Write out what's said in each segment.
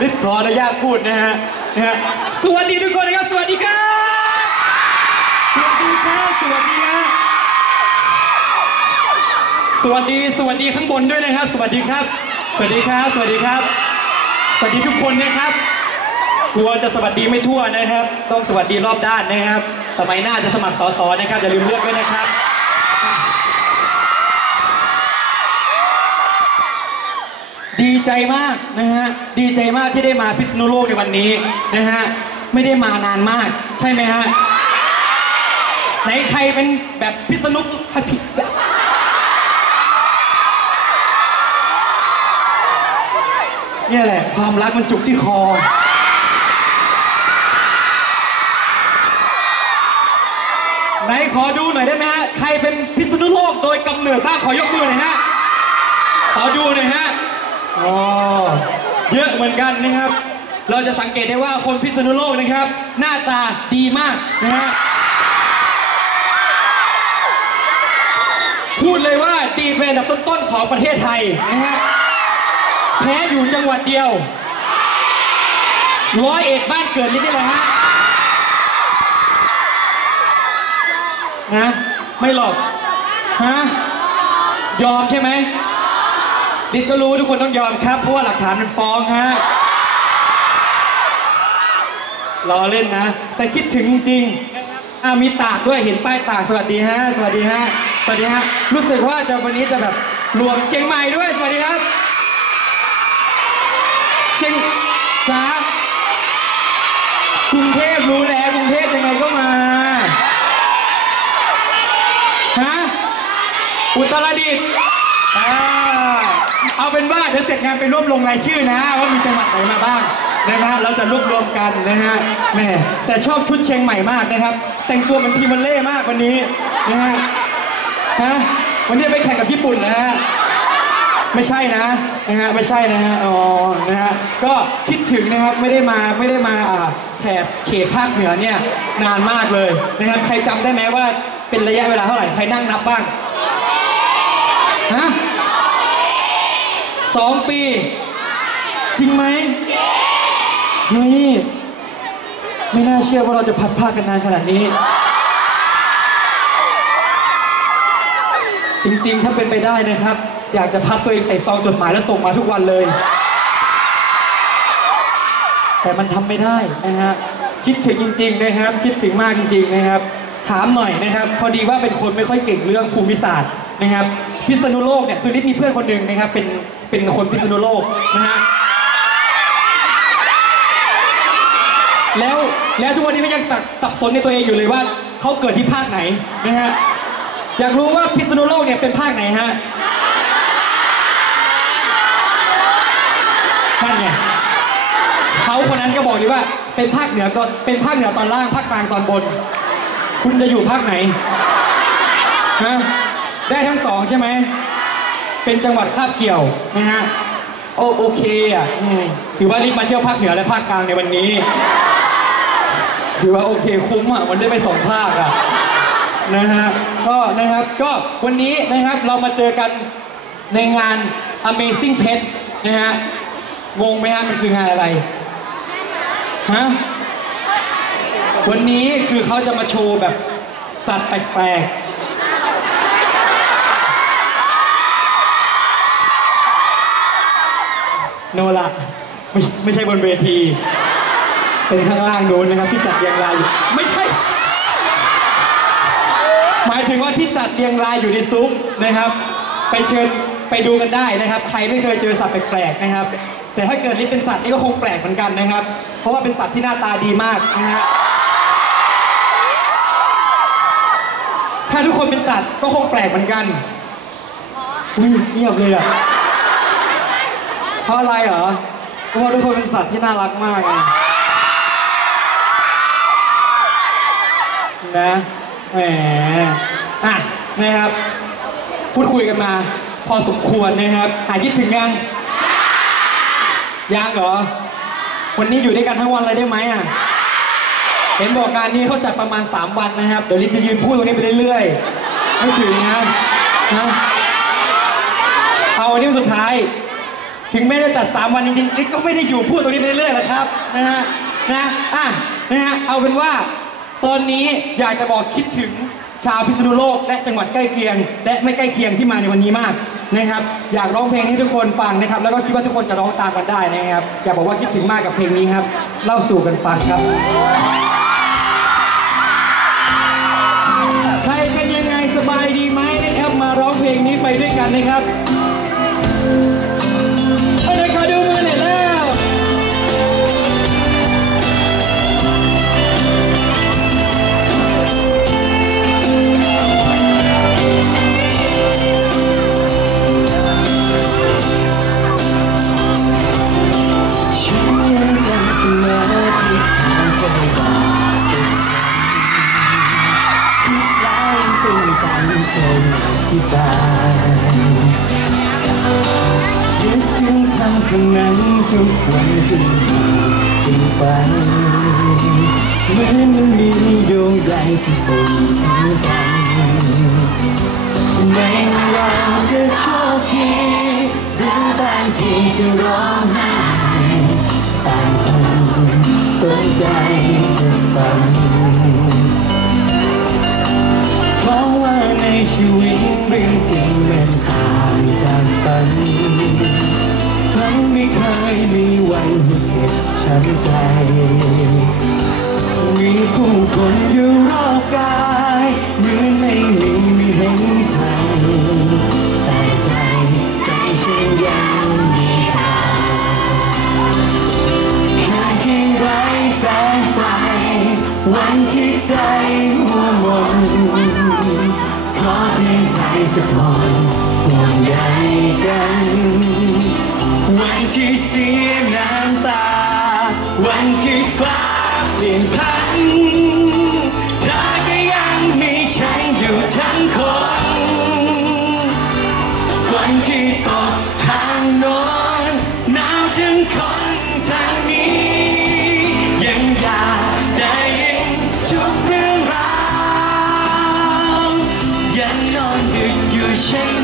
ลิศขออนุญาตพูดนะฮะนะฮะสวัสดีทุกคนนะครับ สวัสดีครับ สวัสดีครับ สวัสดีครับสวัสดี สวัสดีข้างบนด้วยนะครับ สวัสดีครับ สวัสดีครับ สวัสดีครับ สวัสดีทุกคนนะครับ กลัวจะสวัสดีไม่ทั่วนะครับ ต้องสวัสดีรอบด้านนะครับ สมัยหน้าจะสมัครสสนะครับอย่าลืมเลือกด้วยนะครับ ดีใจมากนะฮะดีใจมากที่ได้มาพิษณุโลกในวันนี้นะฮะไม่ได้มานานมาก ใช่ไหมฮะไหนใครเป็นแบบพิษณุพิเนี่ยแหละ ความรักมันจุกที่คอ ไหนขอดูหน่อยได้ไหมฮะ ใครเป็นพิษณุโลกโดยกำเนิดบ้างขอยกมือหน่อยฮะ ขอดูหน่อยฮะ อ๋อเยอะเหมือนกันนะครับ เราจะสังเกตได้ว่าคนพิษณุโลกนะครับ หน้าตาดีมากนะฮะพูดเลยว่าดีเป็นอันดับต้นๆของประเทศไทยนะครับแพ้อยู่จังหวัดเดียว ร้อยเอ็ดบ้านเกิดนี่นี่แหละฮะนะไม่หรอกฮะยอมใช่ไหม ดิฉันก็รู้ทุกคนต้องยอมครับ เพราะว่าหลักฐานมันฟ้องฮะรอเล่นนะ แต่คิดถึงจริงอ่ามีตากด้วยเห็นป้ายตากสวัสดีฮะ สวัสดีฮะ สวัสดีฮะ รู้สึกว่าจะวันนี้จะแบบรวมเชียงใหม่ด้วย สวัสดีครับ เชียงจ้ากรุงเทพรู้แล้วกรุงเทพยังไงก็มา ฮะ อุตรดิตถ์ เอาเป็นว่าเดี๋ยวเสร็จงานไปรวบรวมรายชื่อนะ ว่ามีจังหวัดไหนมาบ้างนะฮะเราจะรวบรวมกันนะฮะแหม่แต่ชอบชุดเชียงใหม่มากนะครับ แต่งตัวเหมือนทีมวอลเล่มากวันนี้นะฮะฮะวันนี้ไปแข่งกับญี่ปุ่นนะฮะไม่ใช่นะนะฮะไม่ใช่นะฮะอ๋อนะฮะก็คิดถึงนะครับไม่ได้มาไม่ได้มาอ่าแถบเขตภาคเหนือเนี่ยนานมากเลยนะครับใครจำได้ไหมว่าเป็นระยะเวลาเท่าไหร่ใครนั่งนับบ้างฮะ สองปี จริงไหมเฮ้ยไม่น่าเชื่อว่าเราจะพัดภาคกันนานขนาดนี้ จริงๆ ถ้าเป็นไปได้นะครับ อยากจะพัดตัวเองใส่ซองจดหมายแล้วส่งมาทุกวันเลย แต่มันทำไม่ได้นะฮะคิดถึงจริง ๆ นะครับ คิดถึงมากจริง ๆ นะครับ ถามหน่อยนะครับ พอดีว่าเป็นคนไม่ค่อยเก่งเรื่องภูมิศาสตร์นะครับ พิษณุโลกเนี่ยคือลิศมีเพื่อนคนหนึ่งนะครับเป็น เป็นคนพิษณุโลกนะฮะแล้วแล้วทุกวันนี้ก็ยังสับสับสนในตัวเองอยู่เลยว่าเขาเกิดที่ภาคไหนนะฮะอยากรู้ว่าพิษณุโลกเนี่ยเป็นภาคไหนฮะนั่นไงเขาคนนั้นก็บอกดีว่าเป็นภาคเหนือก็เป็นภาคเหนือตอนล่างภาคกลางตอนบน คุณจะอยู่ภาคไหนฮะได้ทั้งสองใช่ไหม เป็นจังหวัดคาบเกี่ยวนะฮะโอโอเคอะอืมถือว่ารีบมาเที่ยวภาคเหนือและภาคกลางในวันนี้ ถือว่าโอเคคุ้มอะมันได้ไปสองภาคอะนะฮะก็นะครับก็วันนี้นะครับเรามาเจอกันในงาน Amazing Pet นะฮะงงไหมฮะมันคืองานอะไรฮะวันนี้คือเขาจะมาโชว์แบบสัตว์แปลกๆ โนละไม่ไม่ใช่บนเวที เป็นข้างล่างนู้นนะครับที่จัดเรียงรายอยู่ไม่ใช่ หมายถึงว่าที่จัดเรียงรายอยู่ในซุ้มนะครับ ไปเชิญไปดูกันได้นะครับ ใครไม่เคยเจอสัตว์แปลกๆนะครับ แต่ถ้าเกิดนี่เป็นสัตว์นี่ก็คงแปลกเหมือนกันนะครับ เพราะว่าเป็นสัตว์ที่หน้าตาดีมากนะฮะถ้าทุกคนเป็นสัตว์ก็คงแปลกเหมือนกันอุ้ยเงียบเลยอะ เพราะอะไรเหรอเพราะว่าทุกคนเป็นสัตว์ที่น่ารักมากไงนะแหมอะนะครับพูดคุยกันมา พอสมควรนะครับหายคิดถึงยังยังเหรอ วันนี้อยู่ด้วยกันทั้งวันเลยได้ไหมอะเห็นบอกงานนี้เขาจัดประมาณ 3 วันนะครับ เดี๋ยวลินจะยืนพูดตรงนี้ไปเรื่อยๆไม่ถึงนะนะเอาวันนี้วันสุดท้าย ถึงแม้จะจัด 3 วันจริงๆลิศก็ไม่ได้อยู่พูดตรงนี้ไปเรื่อยๆหรอกครับนะฮะนะอะนะฮะเอาเป็นว่าตอนนี้อยากจะบอกคิดถึงชาวพิษณุโลก และจังหวัดใกล้เคียง และไม่ใกล้เคียงที่มาในวันนี้มากนะครับ อยากร้องเพลงให้ทุกคนฟังนะครับ แล้วก็คิดว่าทุกคนจะร้องตามกันได้นะครับ อยากบอกว่าคิดถึงมากกับเพลงนี้ครับเล่าสู่กันฟังครับ ใครเป็นยังไงสบายดีไหมนะครับ มาร้องเพลงนี้ไปด้วยกันนะครับ ทุกวันที่เป็นไปเหมือนมันมีดวงใหญ่ที่ส่งถึงกันไม่ว่าจะโชคดีหรือบางทีจะร้องไห้ต่างคนสนใจจะฟังเพราะว่าในชีวิตเรื่องจริงมันต่างจาก มีวันเจ็บช้ำใจ มีผู้คนอยู่รอบกายเหมือนไม่มีม่เห็นใครแต่ใจใจฉันยังมีใครคืนที่ไร้แสงไฟวันที่ใจมัวมนขอเพียงใครสักคนห่วงใยกัน วันที่เสียน้ำตา วันที่ฟ้าเปลี่ยนพันเธอก็ยังมีฉันอยู่ทั้งคน วันที่ตกทางโน้นหนาวถึงคนทางนี้ ยังอยากได้ยินทุกเรื่องราวยังนอนดึกอยู่ใช่ไหม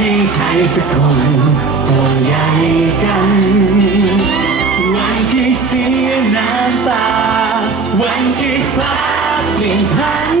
พียงใครสักคนห่วงใยกันวันที่เสียน้ำตา วันที่ฟ้าเปลี่ยนพัน